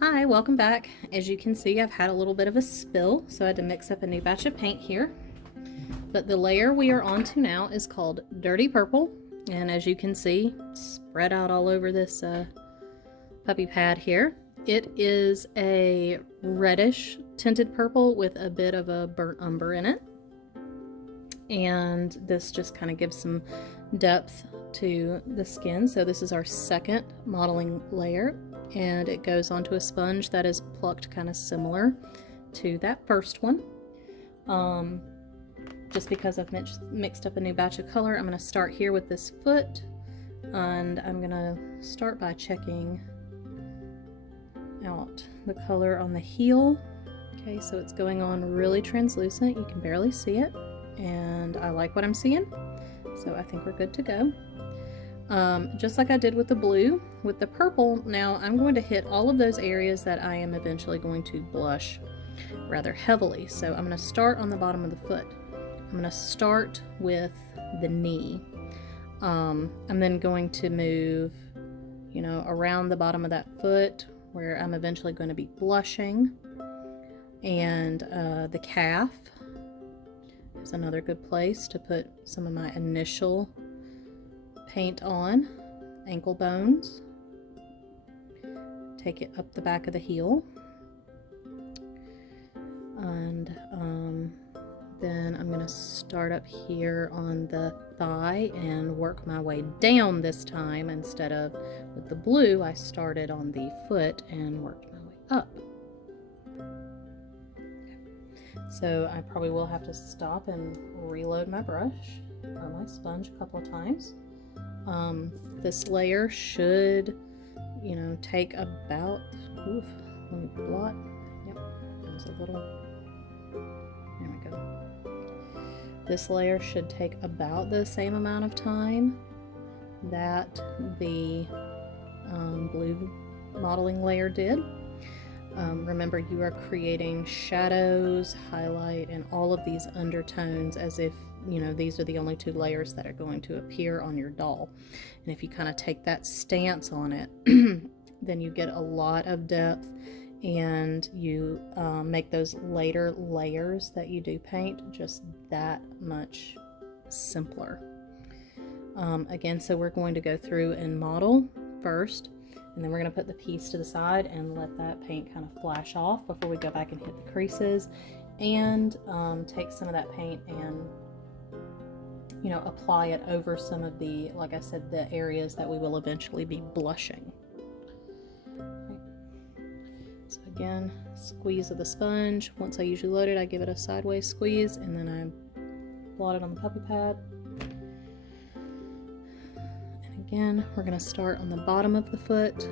Hi, welcome back. As you can see, I've had a little bit of a spill, so I had to mix up a new batch of paint here. But the layer we are on to now is called Dirty Purple, and as you can see, spread out all over this puppy pad here. It is a reddish tinted purple with a bit of a burnt umber in it. And this just kind of gives some depth to the skin. So this is our second modeling layer, and it goes onto a sponge that is plucked kind of similar to that first one. Just because I've mixed up a new batch of color, I'm going to start here with this foot, and I'm going to start by checking out the color on the heel. Okay, so it's going on really translucent. You can barely see it, and I like what I'm seeing, so I think we're good to go. Just like I did with the blue, with the purple, now I'm going to hit all of those areas that I am eventually going to blush rather heavily. So I'm going to start on the bottom of the foot. I'm going to start with the knee. I'm then going to move, around the bottom of that foot where I'm eventually going to be blushing. And the calf is another good place to put some of my initial paint on. Ankle bones. Take it up the back of the heel. And then I'm going to start up here on the thigh and work my way down this time. Instead of with the blue, I started on the foot and worked my way up. So I probably will have to stop and reload my brush or my sponge a couple of times. This layer should, take about, let me blot. Yep, there's a little, there we go. This layer should take about the same amount of time that the blue modeling layer did. Remember, you are creating shadows, highlight, and all of these undertones as if, these are the only two layers that are going to appear on your doll. And if you kind of take that stance on it, then you get a lot of depth, and you make those later layers that you do paint just that much simpler. Again, so we're going to go through and model first, and then we're going to put the piece to the side and let that paint kind of flash off before we go back and hit the creases, and take some of that paint and apply it over some of the, like I said, the areas that we will eventually be blushing. So again, squeeze of the sponge. Once I usually load it, I give it a sideways squeeze, and then I blot it on the puppy pad. And again, we're going to start on the bottom of the foot.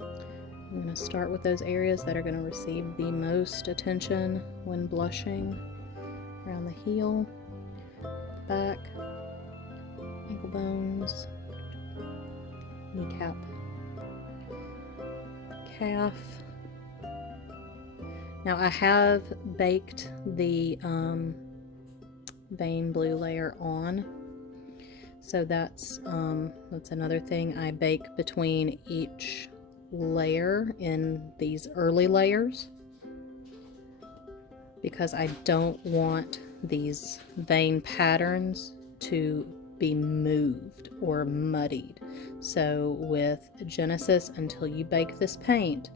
I'm going to start with those areas that are going to receive the most attention when blushing. Around the heel, back, ankle bones, kneecap, calf. Now I have baked the vein blue layer on, so that's another thing. I bake between each layer in these early layers because I don't want these vein patterns to be moved or muddied. So with Genesis, until you bake this paint,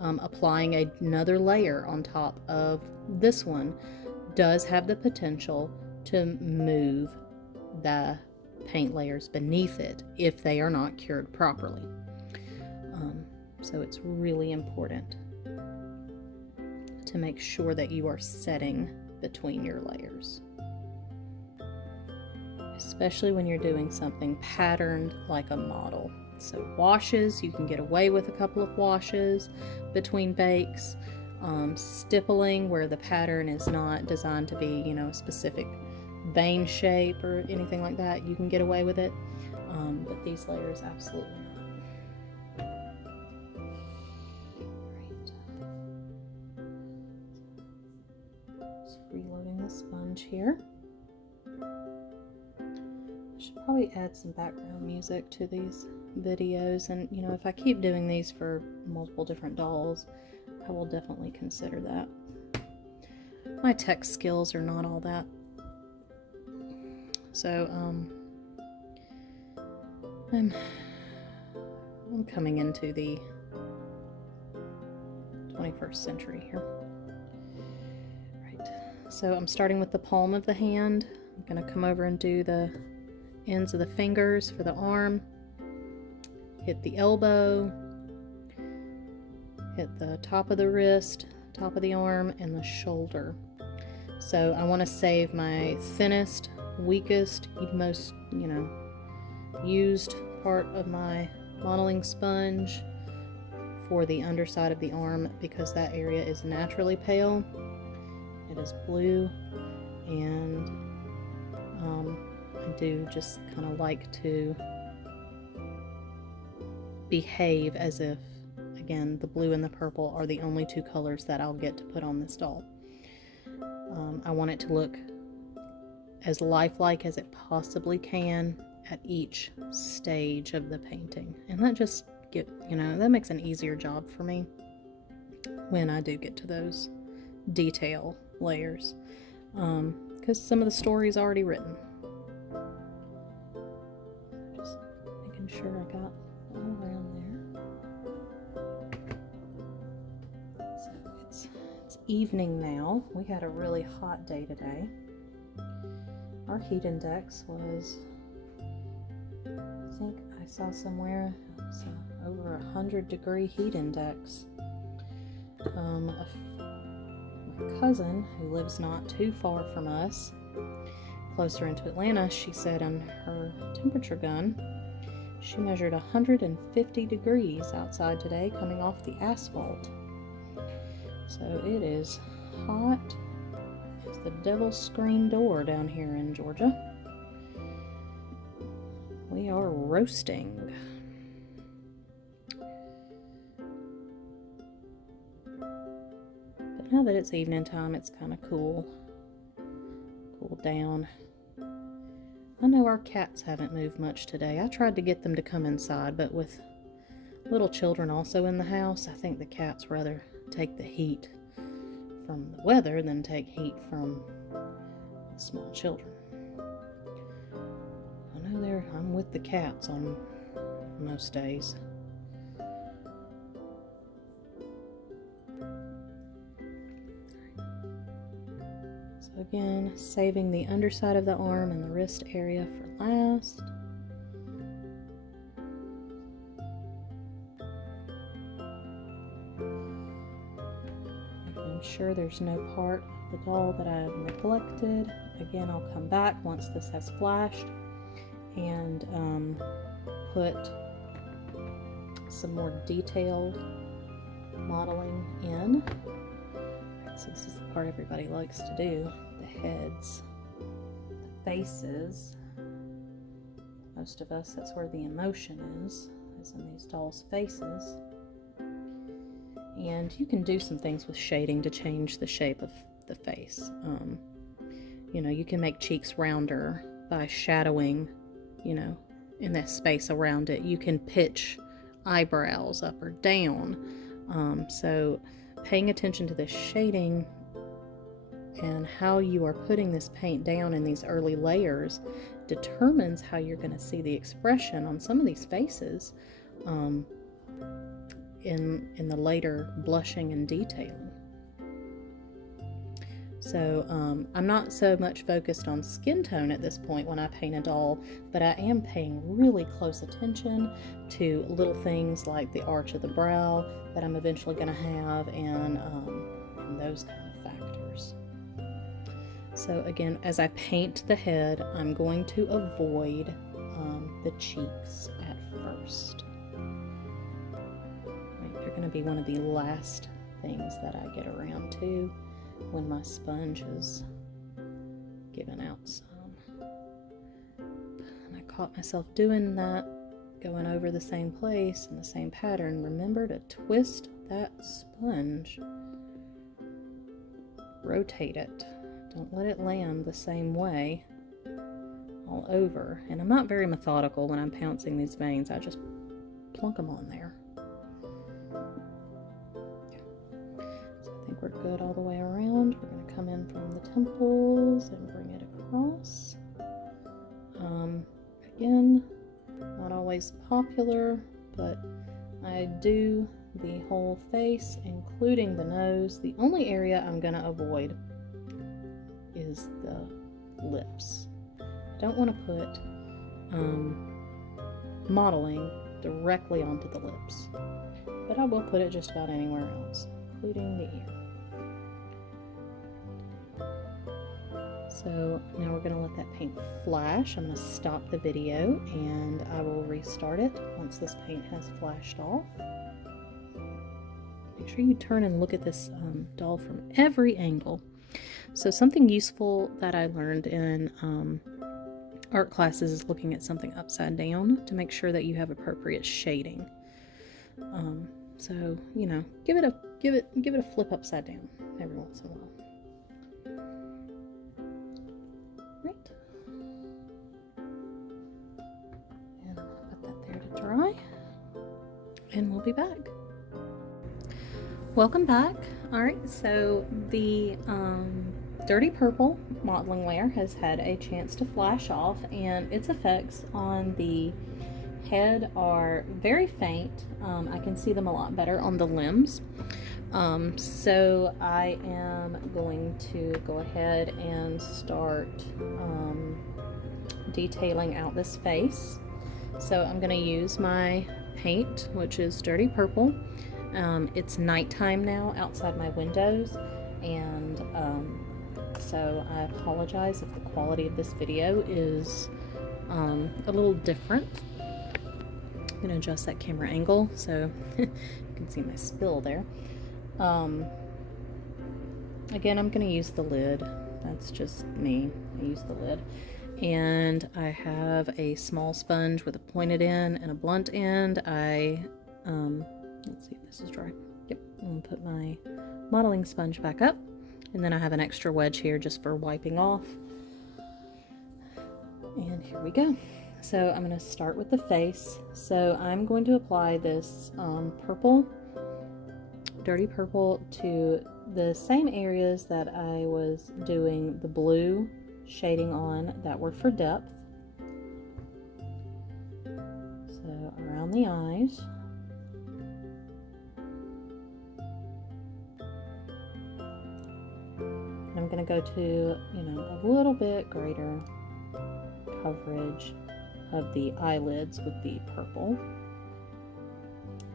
applying another layer on top of this one does have the potential to move the paint layers beneath it if they are not cured properly. So it's really important to make sure that you are setting between your layers, especially when you're doing something patterned like a model. So washes, you can get away with a couple of washes between bakes. Stippling, where the pattern is not designed to be, a specific vein shape or anything like that, you can get away with it. But these layers, absolutely not. Just reloading the sponge here. I should probably add some background music to these videos, and you know, if I keep doing these for multiple different dolls, I will definitely consider that. My tech skills are not all that. So I'm coming into the 21st century here. Right. So I'm starting with the palm of the hand. I'm going to come over and do the ends of the fingers for the arm. Hit the elbow. Hit the top of the wrist, top of the arm, and the shoulder. So I want to save my thinnest, weakest, most, you know, used part of my modeling sponge for the underside of the arm, because that area is naturally pale. It is blue, and I do just kind of like to behave as if, again, the blue and the purple are the only two colors that I'll get to put on this doll. I want it to look as lifelike as it possibly can at each stage of the painting, and that just that makes an easier job for me when I do get to those detail layers, because some of the story is already written. Just making sure I got all around there. So it's evening now. We had a really hot day today. Our heat index was, I think I saw somewhere, it was over 100-degree heat index. My cousin, who lives not too far from us, closer into Atlanta, she said on her temperature gun, she measured 150 degrees outside today coming off the asphalt. So it is hot as the devil's screen door down here in Georgia. We are roasting. But now that it's evening time, it's kind of cool down. I know our cats haven't moved much today. I tried to get them to come inside, but with little children also in the house, I think the cats rather take the heat from the weather than take heat from small children. I know I'm with the cats on most days. So again, saving the underside of the arm and the wrist area for last. Making sure there's no part of the doll that I've neglected. Again, I'll come back once this has flashed and put some more detailed modeling in. So this is the part everybody likes to do, the heads, the faces. Most of us, that's where the emotion is in these dolls' faces. And you can do some things with shading to change the shape of the face. You can make cheeks rounder by shadowing, in that space around it. You can pitch eyebrows up or down. So paying attention to the shading and how you are putting this paint down in these early layers determines how you're going to see the expression on some of these faces in the later blushing and detailing. So I'm not so much focused on skin tone at this point when I paint a doll, but I am paying really close attention to little things like the arch of the brow that I'm eventually going to have, and those kind of factors. So again, as I paint the head, I'm going to avoid the cheeks at first. They're going to be one of the last things that I get around to when my sponge is giving out some. And I caught myself doing that, going over the same place in the same pattern. Remember to twist that sponge. Rotate it. Don't let it land the same way all over. And I'm not very methodical when I'm pouncing these veins. I just plunk them on there. So I think we're good all the way around. We're going to come in from the temples and bring it across. Again, not always popular, but I do the whole face, including the nose. The only area I'm going to avoid is the lips. I don't want to put modeling directly onto the lips, but I will put it just about anywhere else, including the ear. So now we're going to let that paint flash. I'm going to stop the video and I will restart it once this paint has flashed off. Make sure you turn and look at this doll from every angle. So something useful that I learned in art classes is looking at something upside down to make sure that you have appropriate shading. So, you know, give it a flip upside down every once in a while. Right. And I'm gonna put that there to dry. And we'll be back. Welcome back. Alright, so the Dirty Purple modeling layer has had a chance to flash off, and its effects on the head are very faint. I can see them a lot better on the limbs. So I am going to go ahead and start detailing out this face. So I'm going to use my paint, which is Dirty Purple. It's nighttime now outside my windows, and so I apologize if the quality of this video is a little different. I'm going to adjust that camera angle so you can see my spill there. Again, I'm going to use the lid. That's just me. I use the lid. And I have a small sponge with a pointed end and a blunt end. Let's see if this is dry. Yep, I'm going to put my modeling sponge back up. And then I have an extra wedge here just for wiping off. And here we go. So I'm going to start with the face. So I'm going to apply this purple, Dirty Purple, to the same areas that I was doing the blue shading on that were for depth. So around the eyes. I'm going to go to, you know, a little bit greater coverage of the eyelids with the purple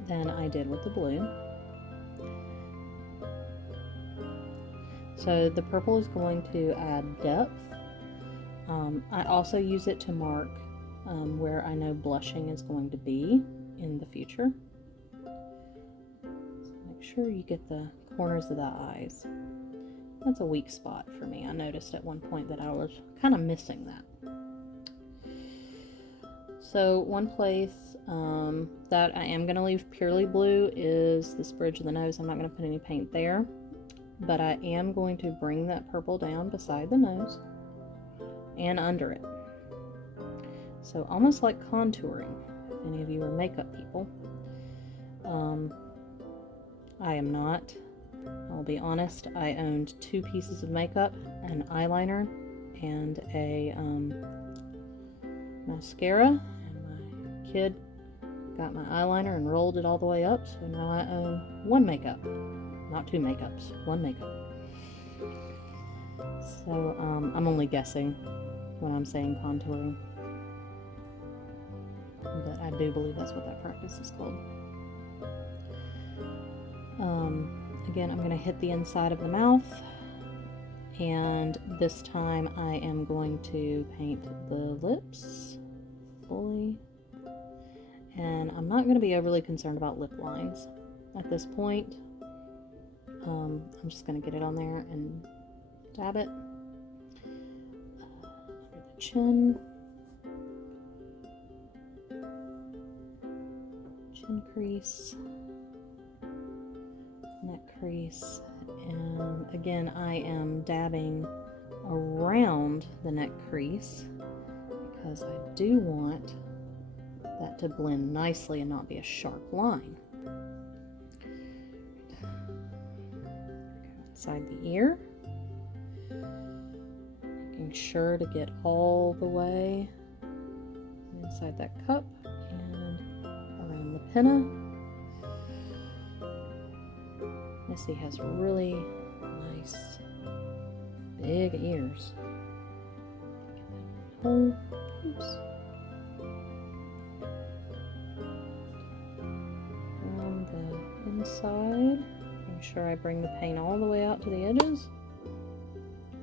than I did with the blue. So the purple is going to add depth. I also use it to mark where I know blushing is going to be in the future. So make sure you get the corners of the eyes. That's a weak spot for me. I noticed at one point that I was kind of missing that. So one place that I am going to leave purely blue is this bridge of the nose. I'm not going to put any paint there, but I am going to bring that purple down beside the nose and under it. So almost like contouring, if any of you are makeup people. I am not. I'll be honest, I owned 2 pieces of makeup, an eyeliner, and a mascara, and my kid got my eyeliner and rolled it all the way up, so now I own 1 makeup. Not 2 makeups, 1 makeup. So I'm only guessing when I'm saying contouring, but I do believe that's what that practice is called. Again, I'm going to hit the inside of the mouth, and this time I am going to paint the lips fully, and I'm not going to be overly concerned about lip lines at this point. I'm just going to get it on there and dab it under the chin, chin crease, neck crease, and again I am dabbing around the neck crease because I do want that to blend nicely and not be a sharp line. Inside the ear, making sure to get all the way inside that cup and around the pinna. Missie has really nice big ears. Oh, oops. Around the inside, make sure I bring the paint all the way out to the edges.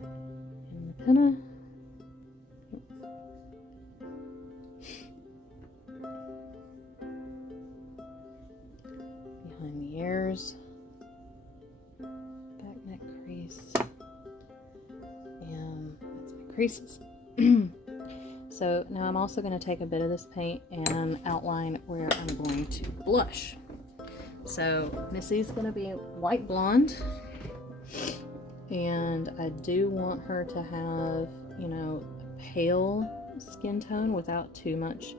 And the pinna. Behind the ears. Back neck crease. And that's my creases. So now I'm also going to take a bit of this paint and outline where I'm going to blush. So Missie's going to be white blonde, and I do want her to have, you know, a pale skin tone without too much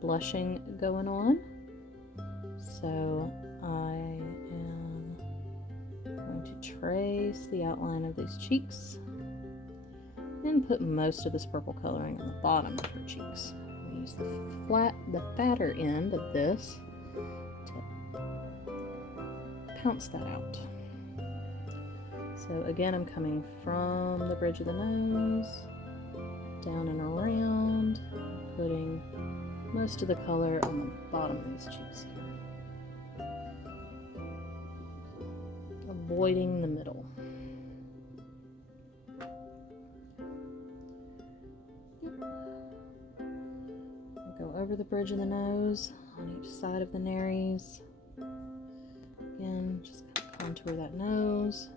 blushing going on. So I am going to trace the outline of these cheeks and put most of this purple coloring on the bottom of her cheeks. I'll use the fatter end of this to pounce that out. So again, I'm coming from the bridge of the nose, down and around, putting most of the color on the bottom of these cheeks here, avoiding the middle. Go over the bridge of the nose on each side of the nares. Again, just contour that nose.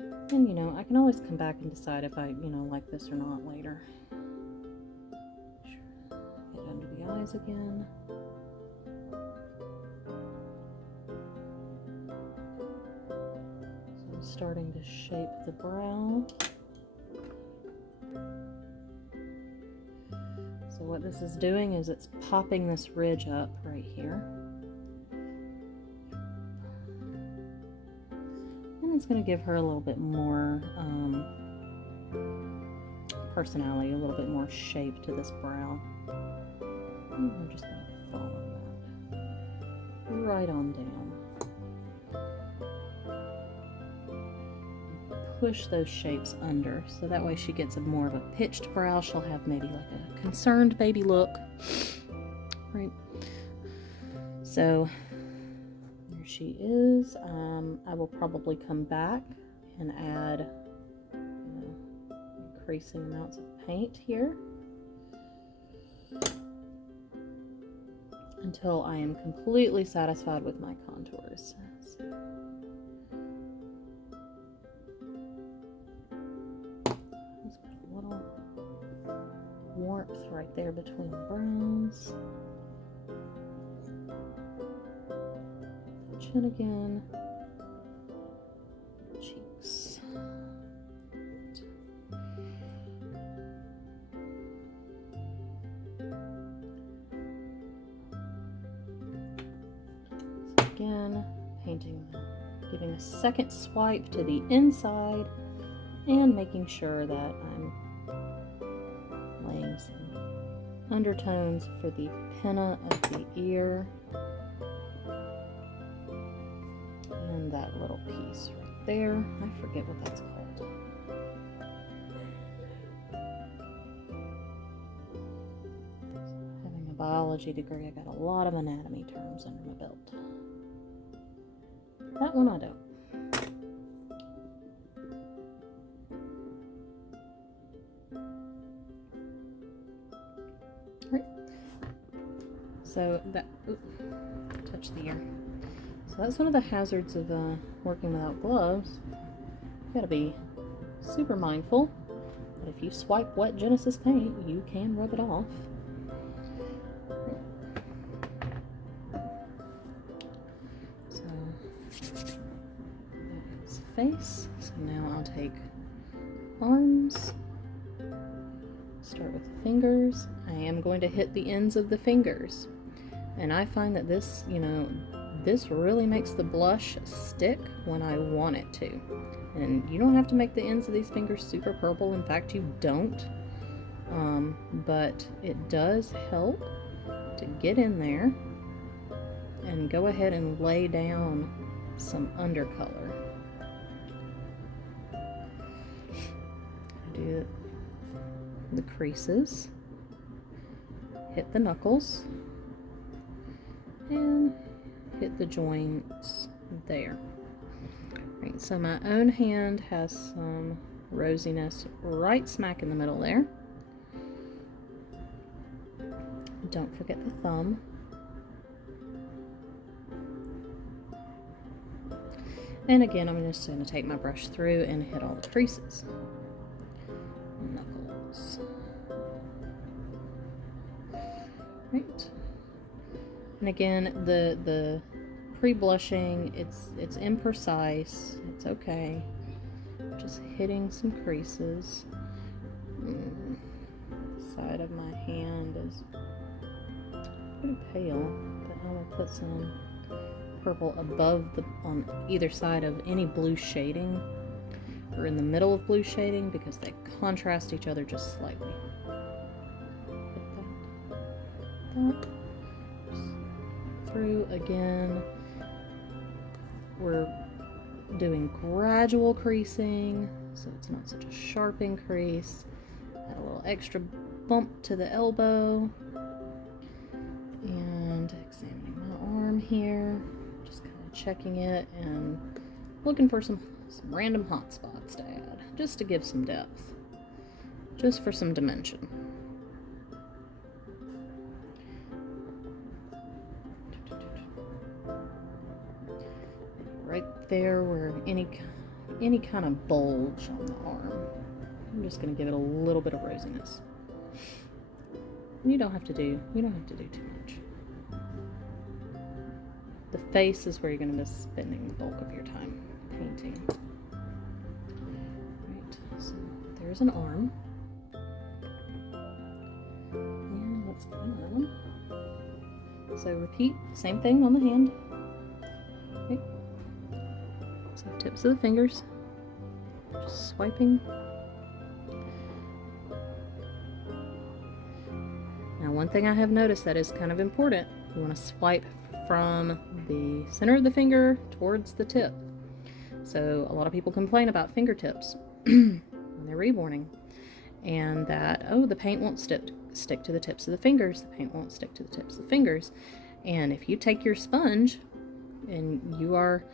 And you know, I can always come back and decide if I, you know, like this or not later. Get under the eyes again. So I'm starting to shape the brow. So what this is doing is it's popping this ridge up right here. And it's going to give her a little bit more personality, a little bit more shape to this brow. And I'm just going to follow that right on down. Push those shapes under, so that way she gets a more of a pitched brow. She'll have maybe like a concerned baby look, right? So there she is. I will probably come back and add, you know, increasing amounts of paint here until I am completely satisfied with my contours. So, warmth right there between the brows. Chin again. Cheeks. So again, painting, giving a second swipe to the inside and making sure that I'm laying some undertones for the pinna of the ear and that little piece right there. I forget what that's called. Having a biology degree, I got a lot of anatomy terms under my belt. That one I don't. So that, touch the ear. So that's one of the hazards of working without gloves. You gotta be super mindful that if you swipe wet Genesis paint, you can rub it off. So that's face. So now I'll take arms, Start with the fingers. I am going to hit the ends of the fingers. And I find that this, this really makes the blush stick when I want it to. And you don't have to make the ends of these fingers super purple. In fact, you don't. But it does help to get in there and go ahead and lay down some undercolor. Do the creases, hit the knuckles, and hit the joints there. Right, so my own hand has some rosiness right smack in the middle there. Don't forget the thumb. And again, I'm just going to take my brush through and hit all the creases. Knuckles. Right. And again, the pre-blushing, it's imprecise. It's okay. Just hitting some creases. Side of my hand is pretty pale, but I'm gonna put some purple above on either side of any blue shading, or in the middle of blue shading, because they contrast each other just slightly. That. Through again. We're doing gradual creasing, so it's not such a sharp increase. Add a little extra bump to the elbow. And examining my arm here. Just kind of checking it and looking for some random hot spots to add, just to give some depth, just for some dimension. Right there where any kind of bulge on the arm, I'm just going to give it a little bit of rosiness. And you don't have to do too much. The face is where you're going to be spending the bulk of your time painting. Right, so there's an arm. And let's get another one. So repeat, same thing on the hand. Okay. So tips of the fingers. Just swiping. Now, one thing I have noticed that is kind of important, you want to swipe from the center of the finger towards the tip. So a lot of people complain about fingertips when they're reborning, and that, oh, the paint won't stick to the tips of the fingers, the paint won't stick to the tips of the fingers. And if you take your sponge and you are,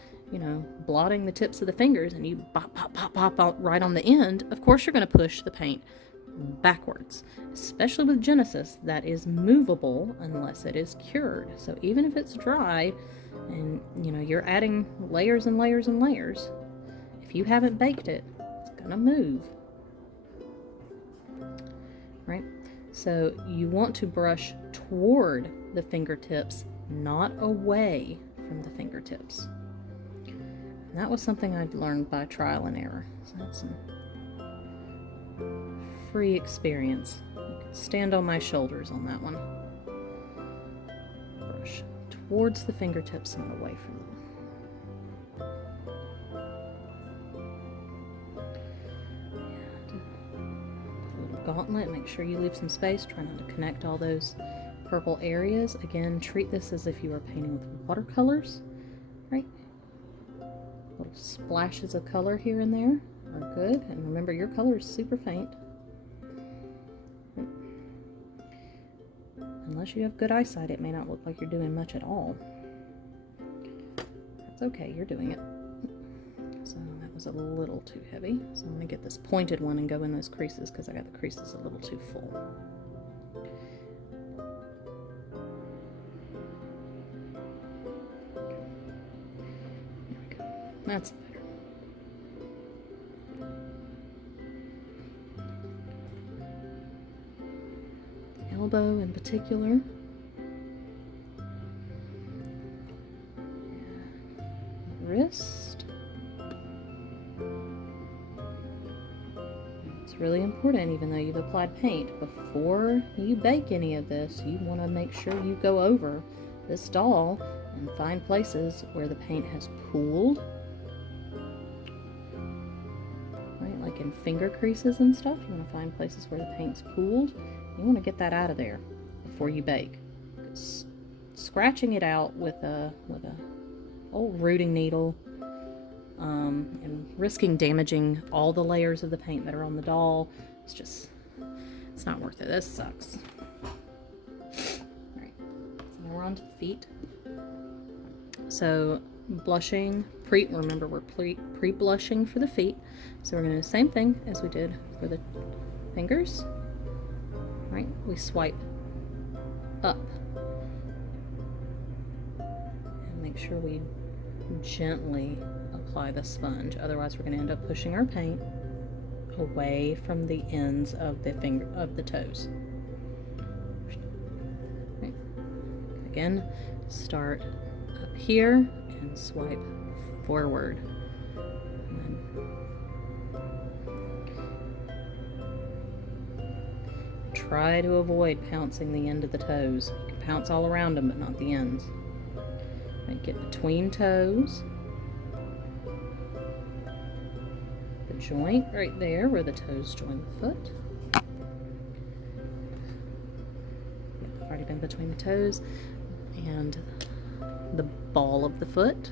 blotting the tips of the fingers, and you pop, pop, pop, pop out right on the end, of course you're going to push the paint backwards, especially with Genesis that is movable unless it is cured. So even if it's dry and you're adding layers and layers and layers, if you haven't baked it, it's gonna move, right? So you want to brush toward the fingertips, not away from the fingertips. And that was something I'd learned by trial and error. So that's some free experience. You can stand on my shoulders on that one. Brush towards the fingertips and away from them. And a little gauntlet, make sure you leave some space, try not to connect all those purple areas. Again, treat this as if you are painting with watercolors, right? Little splashes of color here and there are good, and remember your color is super faint. Unless you have good eyesight, it may not look like you're doing much at all. That's okay, you're doing it. So that was a little too heavy. So I'm going to get this pointed one and go in those creases, because I got the creases a little too full. There we go. That's better. Elbow in particular. Wrist. Let's really important, even though you've applied paint. Before you bake any of this, you want to make sure you go over this doll and find places where the paint has pooled. Right, like in finger creases and stuff, you want to find places where the paint's pooled. You want to get that out of there before you bake. Scratching it out with a old rooting needle and risking damaging all the layers of the paint that are on the doll, it's not worth it. This sucks. Alright, so now we're on to the feet. So blushing, remember we're pre-blushing for the feet, so we're going to do the same thing as we did for the fingers. Right, we swipe up and make sure we gently apply the sponge, otherwise we're going to end up pushing our paint away from the ends of the toes. Right. Again, start up here and swipe forward. And try to avoid pouncing the end of the toes. You can pounce all around them, but not the ends. Right, get between toes. The joint right there where the toes join the foot. I've already been between the toes. And the ball of the foot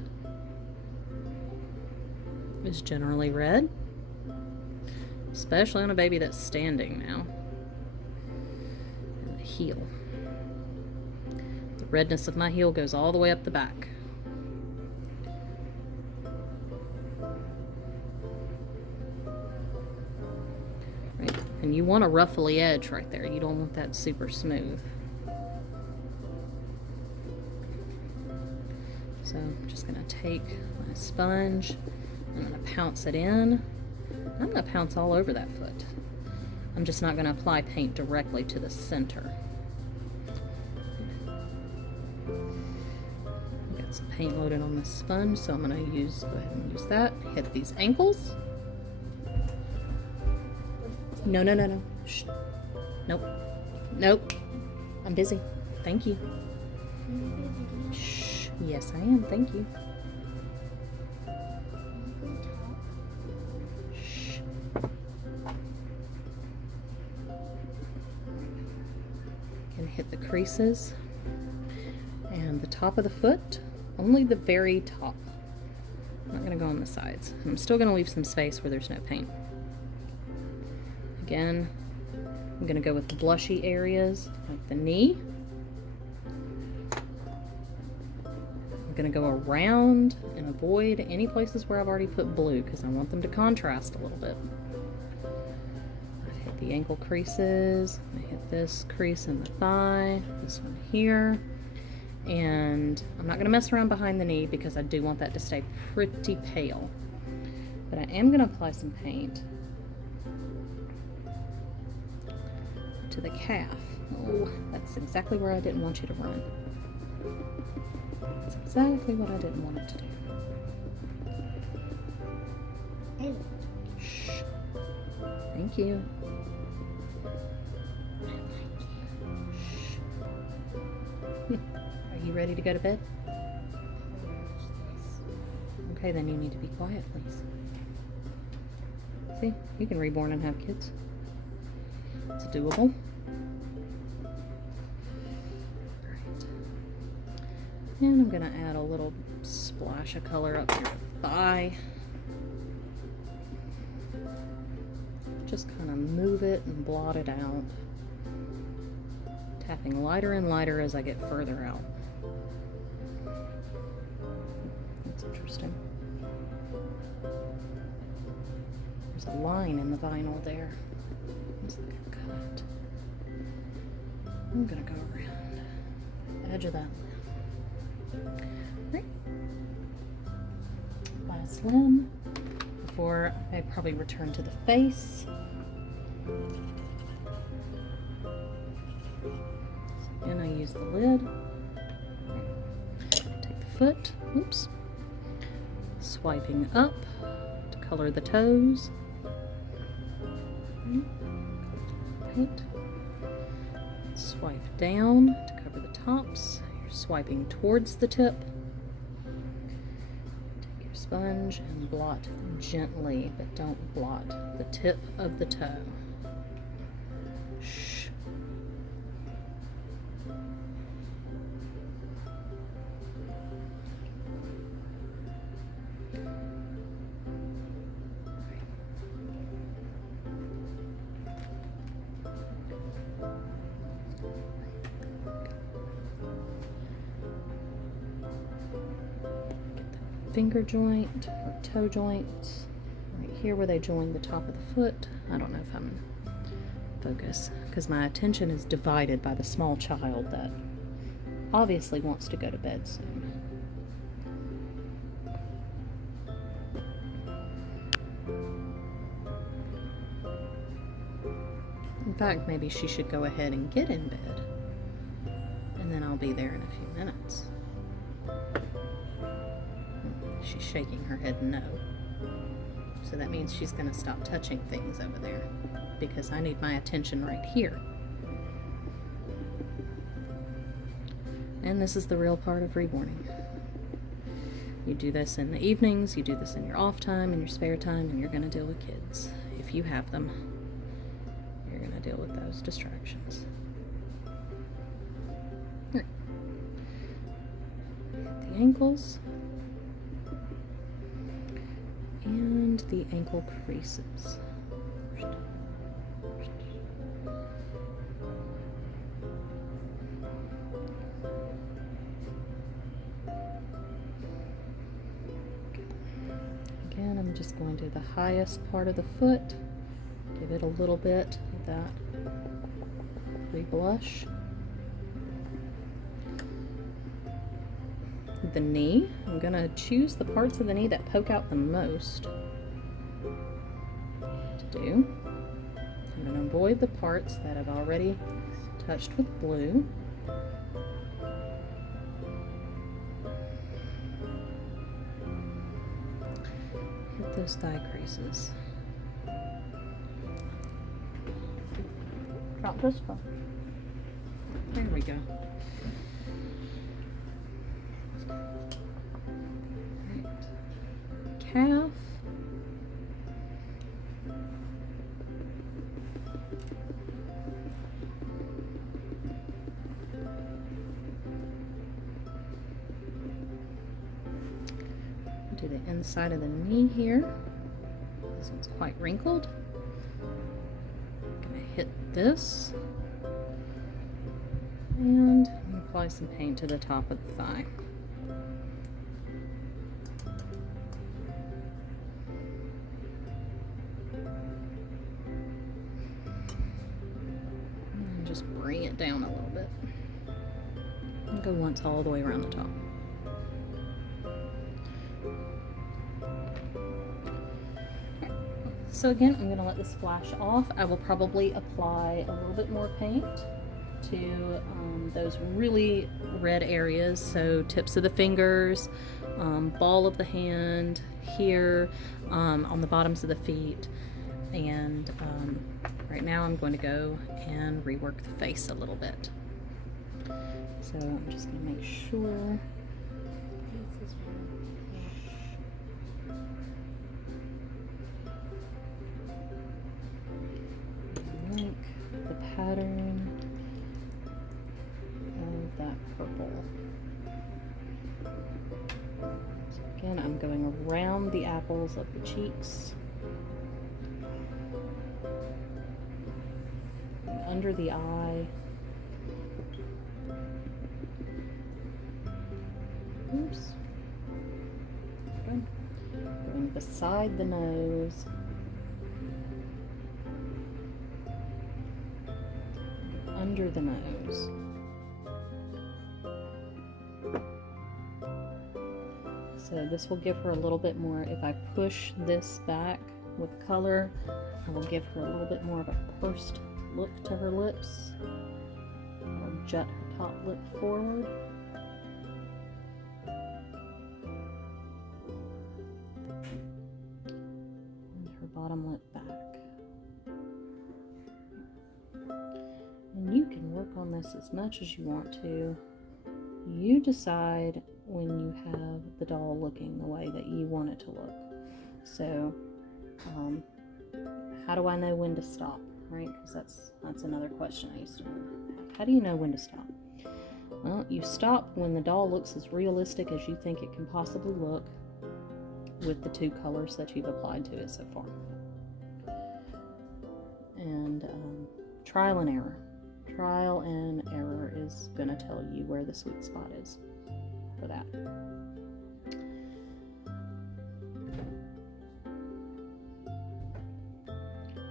is generally red, especially on a baby that's standing now. And the heel. The redness of my heel goes all the way up the back. Right. And you want a ruffly edge right there. You don't want that super smooth. So I'm just going to take my sponge, I'm going to pounce it in. I'm going to pounce all over that foot. I'm just not going to apply paint directly to the center. I've got some paint loaded on this sponge, so I'm going to go ahead and use that. Hit these ankles. No, no, no, no. Shh. Nope. Nope. I'm busy. Thank you. Shh. Yes, I am. Thank you. Shh. Can hit the creases and the top of the foot, only the very top. I'm not going to go on the sides. I'm still going to leave some space where there's no paint. Again, I'm going to go with blushy areas like the knee. Going to go around and avoid any places where I've already put blue because I want them to contrast a little bit. I hit the ankle creases, I hit this crease in the thigh, this one here, and I'm not going to mess around behind the knee because I do want that to stay pretty pale. But I am going to apply some paint to the calf. Oh, that's exactly where I didn't want you to run. That's exactly what I didn't want it to do. Shh. Thank you. Shh. Are you ready to go to bed? Okay, then you need to be quiet, please. See, you can reborn and have kids. It's doable. And I'm going to add a little splash of color up here to the thigh. Just kind of move it and blot it out. Tapping lighter and lighter as I get further out. That's interesting. There's a line in the vinyl there. Looks like a cut. I'm going to go around the edge of that. Right. Last limb before I probably return to the face. So again, I use the lid. Take the foot, oops, swiping up to color the toes. Paint. Swipe down to cover the tops. You're swiping towards the tip. Take your sponge and blot gently, but don't blot the tip of the toe. Shh. Finger joint or toe joint right here where they join the top of the foot. I don't know if I'm focus because my attention is divided by the small child that obviously wants to go to bed soon. In fact, maybe she should go ahead and get in bed, and then I'll be there in a few minutes. She's shaking her head no. So that means she's going to stop touching things over there because I need my attention right here. And this is the real part of reborning. You do this in the evenings, you do this in your off time, in your spare time, and you're going to deal with kids. If you have them, you're going to deal with those distractions. Hit the ankles. And the ankle creases. Again, I'm just going to the highest part of the foot. Give it a little bit of that pre-blush. The knee, I'm going to choose the parts of the knee that poke out the most to do. I'm going to avoid the parts that I've already touched with blue. Hit those thigh creases. Drop this one. There we go. Calf. Do the inside of the knee here. This one's quite wrinkled. I'm gonna hit this and apply some paint to the top of the thigh. Bring it down a little bit. And go once all the way around the top. So again, I'm going to let this flash off. I will probably apply a little bit more paint to those really red areas. So tips of the fingers, ball of the hand, here, on the bottoms of the feet, and right now I'm going to go and rework the face a little bit. So I'm just going to make sure. I like the pattern of that purple. So again, I'm going around the apples of the cheeks. Under the eye. Oops. Okay. Going beside the nose. Under the nose. So this will give her a little bit more. If I push this back with color, I will give her a little bit more of a pursed look to her lips, or jut her top lip forward. And her bottom lip back. this as much as you want to. You decide when you have the doll looking the way that you want it to look. So, how do I know when to stop, right? Because that's another question I used to have. How do you know when to stop? Well, you stop when the doll looks as realistic as you think it can possibly look with the 2 colors that you've applied to it so far. And trial and error. Trial and error is going to tell you where the sweet spot is for that.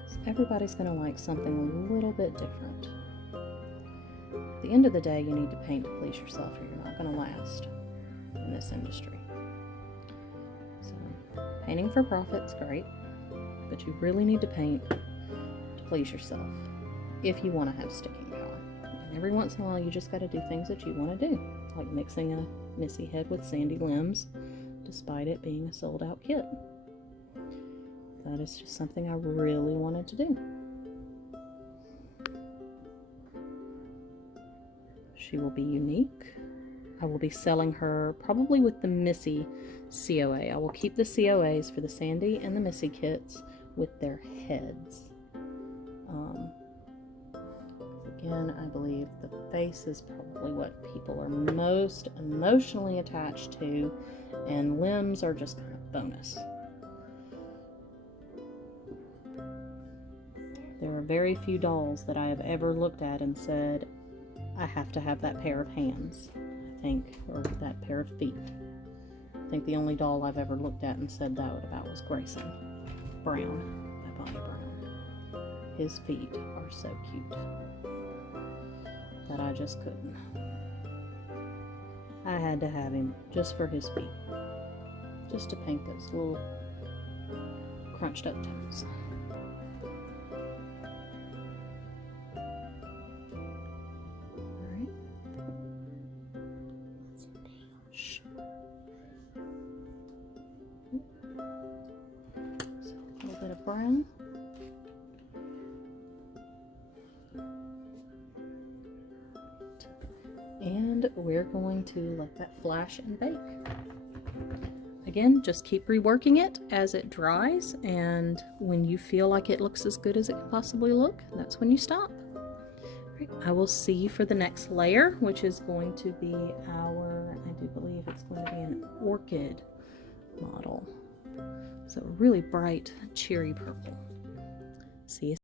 So everybody's going to like something a little bit different. At the end of the day, you need to paint to please yourself, or you're not going to last in this industry. So, painting for profit's great, but you really need to paint to please yourself if you want to have sticking power. And every once in a while, you just got to do things that you want to do, like mixing a Missie head with sandy limbs, despite it being a sold-out kit. That is just something I really wanted to do. She will be unique. I will be selling her probably with the Missie COA. I will keep the COAs for the Sandy and the Missie kits with their heads. Again, I believe the face is probably what people are most emotionally attached to, and limbs are just kind of bonus. There are very few dolls that I have ever looked at and said, I have to have that pair of hands, I think, or that pair of feet. I think the only doll I've ever looked at and said that about was Grayson Brown by Bonnie Brown. His feet are so cute that I just couldn't. I had to have him just for his feet, just to paint those little crunched up toes. Brown. And we're going to let that flash and bake. Again, just keep reworking it as it dries, and when you feel like it looks as good as it can possibly look, that's when you stop. Right, I will see you for the next layer, which is going to be I do believe it's going to be an orchid model. So really bright, cheery purple. See you.